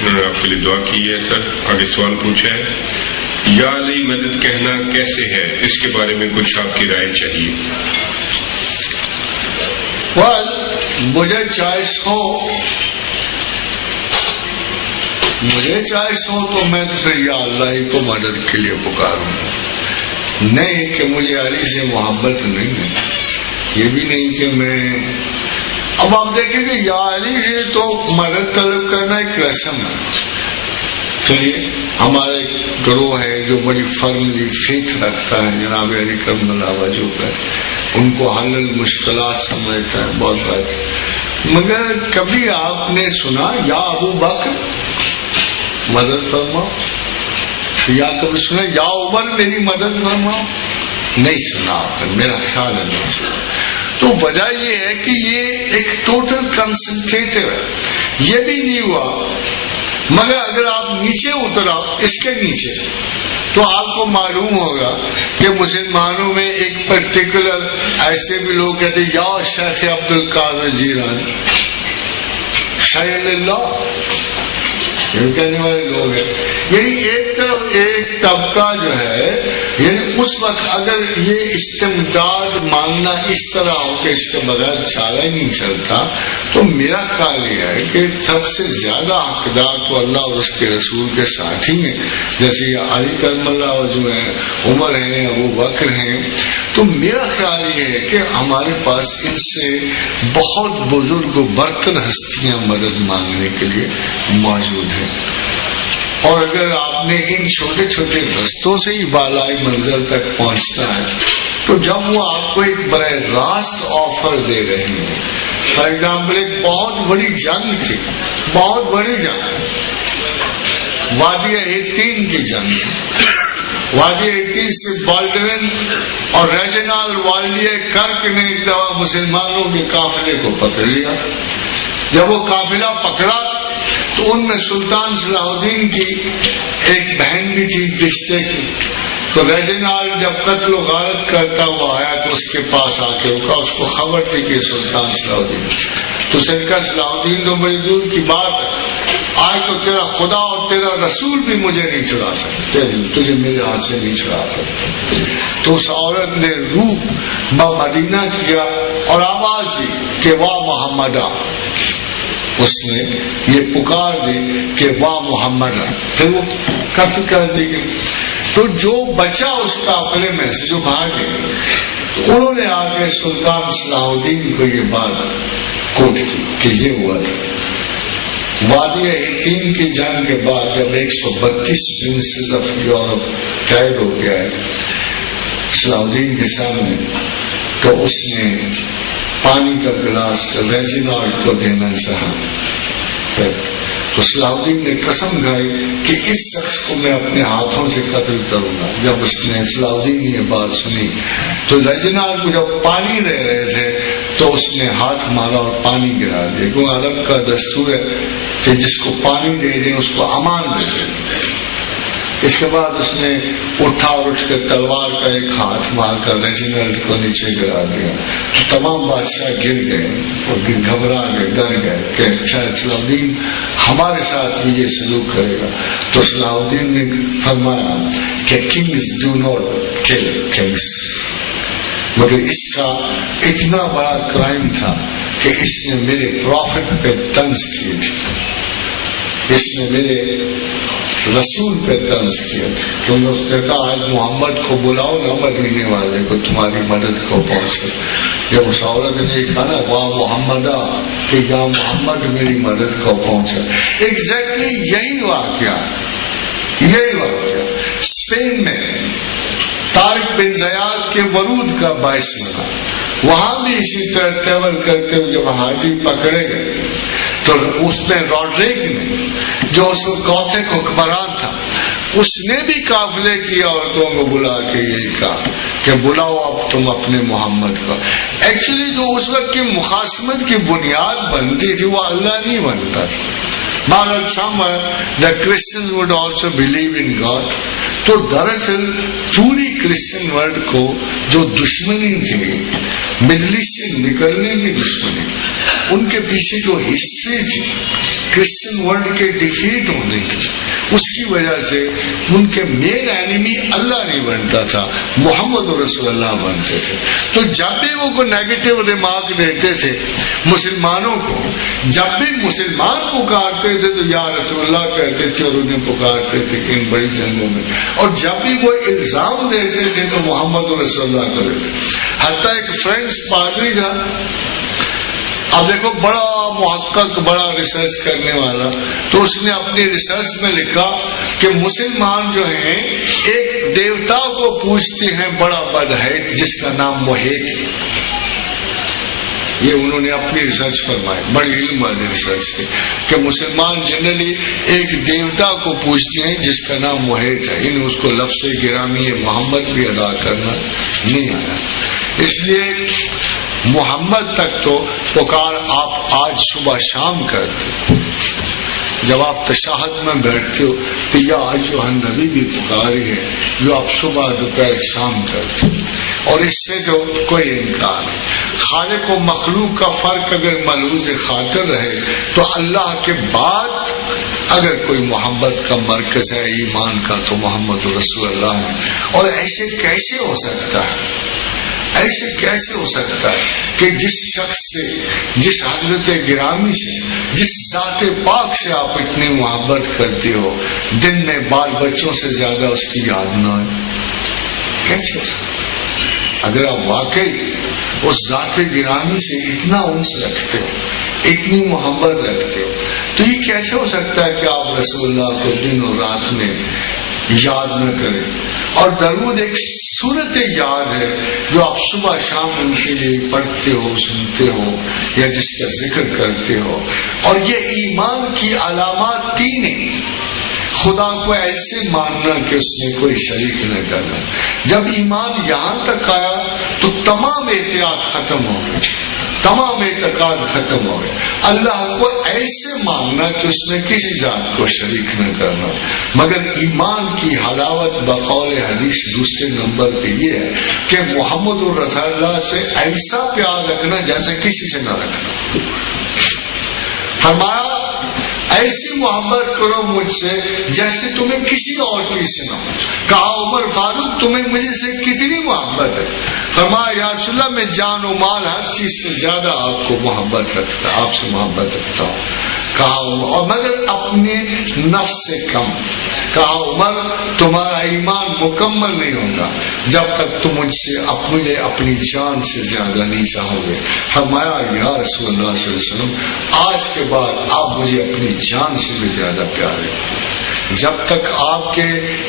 انہوں نے آپ کے لیے دعا کی ہے سر. آگے سوال پوچھا ہے, یا علی مدد کہنا کیسے ہے, اس کے بارے میں کچھ آپ کی رائے چاہیے. مجھے چوائس ہو تو میں تو پھر یا اللہ ہی کو مدد کے لیے پکاروں, نہیں کہ مجھے علی سے محبت نہیں ہے, یہ بھی نہیں کہ میں. اب آپ دیکھیں کہ یا علی سے تو مدد طلب کرنا ایک رسم ہے. چلیے, ہمارا ایک گروہ ہے جو بڑی فرملی فیتھ رکھتا ہے جناب علی کرم اللہ وجہ پر, ان کو حل المشکلات سمجھتا ہے بہت بات. مگر کبھی آپ نے سنا یا ابو بکر مدد فرماؤ, یا کبھی سنا یا عمر میری مدد فرماؤ؟ نہیں سنا آپ نے, میرا خیال ہے نہیں سنا. تو وجہ یہ ہے کہ یہ ایک ٹوٹل کنسنٹریٹو ہے. یہ بھی نہیں ہوا, مگر اگر آپ نیچے اترا اس کے نیچے تو آپ کو معلوم ہوگا کہ مسلمانوں میں ایک پرٹیکولر ایسے بھی لوگ کہتے یا شیخ عبد القادر جیلانی, شیخ اللہ, یہ کہنے والے لوگ ہیں. یعنی ایک طرف ایک طبقہ جو ہے, یعنی اس وقت اگر یہ استمداد مانگنا اس طرح ہو کہ اس کے بغیر چارہ ہی نہیں چلتا, تو میرا خیال یہ ہے کہ سب سے زیادہ حقدار تو اللہ اور اس کے رسول کے ساتھ ہی ہیں. جیسے علی کرم اللہ وجہ ہیں, عمر ہیں, ابو بکر ہیں. تو میرا خیال یہ ہے کہ ہمارے پاس ان سے بہت بزرگ و برتر ہستیاں مدد مانگنے کے لیے موجود ہیں. اور اگر آپ نے ان چھوٹے چھوٹے رستوں سے ہی بالائی منزل تک پہنچنا ہے, تو جب وہ آپ کو ایک براہ راست آفر دے رہے ہیں, فار ایگزامپل ایک بہت بڑی جنگ تھی, بہت بڑی جنگ, وادی ایتین کی جنگ تھی. وادی ایتین سے بالڈوین اور ریجنال والڈیے کرک نے ایک دفعہ مسلمانوں کے قافلے کو پکڑ لیا. جب وہ قافلہ پکڑا تو ان میں سلطان صلاح الدین کی ایک بہن بھی تھی رشتے کی. تو ریجنال جب قتل و غارت کرتا ہوا آیا تو اس کے پاس آ کے رکا, اس کو خبر تھی کہ سلطان صلاح الدین. تو اس نے کہا صلاح الدین تو بڑی دور کی بات ہے, آج تو تیرا خدا اور تیرا رسول بھی مجھے نہیں چھڑا سکتے, تجھے میرے ہاتھ سے نہیں چھڑا سکتے. تو اس عورت نے روح بمدینہ کیا اور آواز دی کہ واہ محمدہ. اس نے یہ پکار دی کہ واہ محمد, پھر وہ قتل کر دی گئی. تو جو بچا اس قافلے میں سے جو بھاگے, انہوں نے آ کے سلطان صلاح الدین کو یہ بات کوٹ کی کہ یہ ہوا تھا. وادی ایتین کی جنگ کے بعد جب 132 پرنسز آف یورپ قید ہو گیا ہے صلاح الدین کے سامنے, تو اس نے پانی کا گلاس ریجینالڈ کو دینا چاہا. تو صلاح الدین نے قسم کھائی کہ اس شخص کو میں اپنے ہاتھوں سے قتل کروں گا. جب اس نے صلاح الدین یہ بات سنی تو ریجینالڈ کو جب پانی دے رہے تھے تو اس نے ہاتھ مارا اور پانی گرا دیا, کیونکہ عرب کا دستور ہے کہ جس کو پانی دے دیں اس کو امان دے دیں. اس کے بعد اس نے اٹھا اور اٹھ کے تلوار کا ایک ہاتھ مار کر ریجینالڈ کو نیچے گرا دیا. تو تمام بادشاہ گر گئے اور گھبرا گئے, ڈر گئے کہ شاید صلاح الدین ہمارے ساتھ بھی یہ سلوک کرے گا. تو صلاح الدین نے فرمایا کہ kings do not kill kings, مگر اس کا اتنا بڑا کرائم تھا کہ اس نے میرے پروفٹ پہ طنز کیے تھے, اس نے میرے رسول پہ طنز کیا تھا. کیونکہ اس نے کہا آج محمد کو بلاؤ نہ مدینے والے کو تمہاری مدد کو پہنچے. جب اس عورت نے یہ کہا نا واہ محمدہ کہ یا محمد میری مدد کو پہنچا, ایگزیکٹلی یہی واقعہ اسپین میں طارق بن زیاد کے ورود کا باعث بنا. وہاں بھی اسی طرح ٹریول کرتے ہوئے جب حاجی پکڑے گئے تو اس میں روڈریگ نے جو اس گوتھک حکمران تھا, اس نے بھی قافلے کی عورتوں کو بلا کے یہی کہا کہ بلاؤ اب تم اپنے محمد کو. ایکچولی جو اس وقت کی مخاصمت کی بنیاد بنتی تھی وہ اللہ نہیں بنتا تھا. مگر somewhere the Christians would also believe in God. تو دراصل پوری کرسچن ورلڈ کو جو دشمنی تھی, مڈل ایسٹ سے نکلنے کی دشمنی, ان کے پیچھے جو ہسٹری تھی کرسچن ورلڈ کے ڈیفیٹ ہونے کی، اس کی وجہ سے ان کے مین اینیمی اللہ نہیں بنتا تھا، محمد رسول اللہ بنتے تھے۔ تو جب بھی وہ کوئی نیگیٹو ریمارک دیتے تھے مسلمانوں کو، جب بھی مسلمان پکارتے تھے تو یا رسول اللہ کہتے تھے اور انہیں پکارتے تھے ان بڑی جنگوں میں، اور جب بھی وہ الزام دیتے تھے تو محمد رسول اللہ کرتے تھے۔ حتیٰ ایک فرینچ پادری تھا، اب دیکھو بڑا محقق، بڑا ریسرچ کرنے والا، تو اس نے اپنی ریسرچ میں لکھا کہ مسلمان جو ہیں ایک دیوتا کو پوجتے ہیں بڑا بدحیت جس کا نام موہیت ہے۔ یہ انہوں نے اپنی ریسرچ فرمائی، بڑی علم والی ریسرچ تھی کہ مسلمان جنرلی ایک دیوتا کو پوجتے ہیں جس کا نام موہیت ہے، یعنی اس کو لفظ گرامی محمد بھی ادا کرنا نہیں آیا۔ اس لیے محمد تک تو پکار آپ آج صبح شام کرتے ہو، جب آپ تشہد میں بیٹھتے ہو تو یا ایھا النبی بھی پکاری ہے جو آپ صبح دوپہر شام کرتے ہو، اور اس سے تو کوئی انکار نہیں۔ خالق و مخلوق کا فرق اگر ملحوظ خاطر رہے تو اللہ کے بعد اگر کوئی محبت کا مرکز ہے ایمان کا تو محمد رسول اللہ ہے۔ اور ایسے کیسے ہو سکتا ہے، ایسے کیسے ہو سکتا ہے کہ جس شخص سے، جس حضرت گرامی سے، جس ذات پاک سے آپ اتنی محبت کرتے ہو، دن میں بال بچوں سے زیادہ اس کی یاد نہ آئے؟ کیسے ہو سکتا ہے؟ اگر آپ واقعی اس ذات گرامی سے اتنا انس رکھتے ہو، اتنی محبت رکھتے ہو، تو یہ کیسے ہو سکتا ہے کہ آپ رسول اللہ کو دن اور رات میں یاد نہ کریں؟ اور درود ایک صورت یاد ہے جو آپ صبح شام ان کے لیے پڑھتے ہو، سنتے ہو یا جس کا ذکر کرتے ہو۔ اور یہ ایمان کی علامات تین ہیں۔ خدا کو ایسے ماننا کہ اس میں کوئی شریک نہ کرنا۔ جب ایمان یہاں تک آیا تو تمام احتیاط ختم ہو گئی، تمام اعتقاد ختم ہو گئے۔ اللہ کو ایسے ماننا کہ اس میں کسی ذات کو شریک نہ کرنا۔ مگر ایمان کی حلاوت بقول حدیث دوسرے نمبر پہ یہ ہے کہ محمد الرسول اللہ سے ایسا پیار رکھنا جیسے کسی سے نہ رکھنا۔ فرمایا ایسی محبت کرو مجھ سے جیسے تمہیں کسی اور چیز سے نہ ہو۔ کہا عمر فاروق تمہیں مجھے سے کتنی محبت ہے؟ فرمایا یا رسول اللہ میں جان و مال ہر چیز سے زیادہ آپ کو محبت رکھتا، آپ سے محبت رکھتا ہوں۔ کہا عمر اور مگر اپنے نفس سے کم۔ کہا عمر تمہارا ایمان مکمل نہیں ہوگا جب تک تم مجھے اپنی جان سے زیادہ نہیں چاہو گے۔ فرمایا یا رسول اللہ صلی اللہ علیہ وسلم آج کے بعد آپ مجھے اپنی جان سے بھی زیادہ پیارے۔ جب تک آپ کے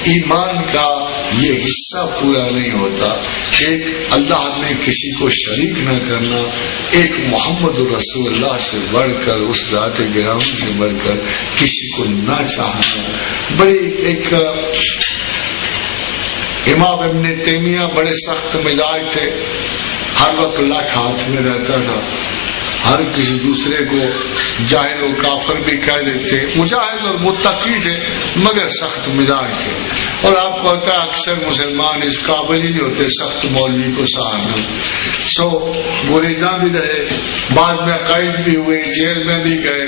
ایمان کا یہ حصہ پورا نہیں ہوتا، ایک اللہ میں کسی کو شریک نہ کرنا، ایک محمد رسول اللہ سے بڑھ کر، اس ذات گرامی سے بڑھ کر کسی کو نہ چاہنا۔ بڑی ایک امام ابن تیمیہ بڑے سخت مزاج تھے، ہر وقت لاٹھ ہاتھ میں رہتا تھا، ہر کسی دوسرے کو جاہل و کافر بھی کہہ دیتے، مجاہد اور متقی تھے مگر سخت مزاج تھے۔ اور آپ کو ہوتا ہے اکثر مسلمان اس قابل ہی نہیں ہوتے سخت مولوی کو سہارنا، سو گریزاں بھی رہے، بعد میں قید بھی ہوئے، جیل میں بھی گئے۔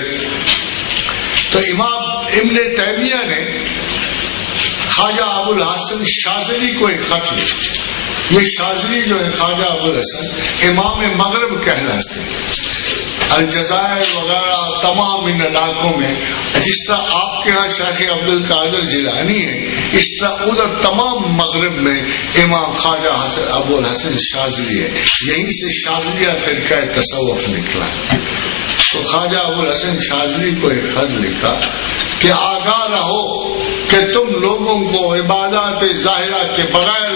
تو امام ابن تیمیہ نے خواجہ ابو الحسن شاذلی کو ایک خط لکھا۔ یہ شاذلی جو ہے خواجہ ابو الحسن امام مغرب کہلاتے ہیں، الجزائر وغیرہ تمام ان علاقوں میں جس طرح آپ کے ہاں شیخ عبد القادر جیلانی ہے، اس طرح ادھر تمام مغرب میں امام خواجہ ابو الحسن شاذلی ہے۔ یہیں سے شاذلیہ فرقہ تصوف نکلا۔ تو خواجہ ابو الحسن شاذلی کو ایک خط لکھا کہ آگاہ رہو کہ تم لوگوں کو عبادات ظاہرہ کے بغیر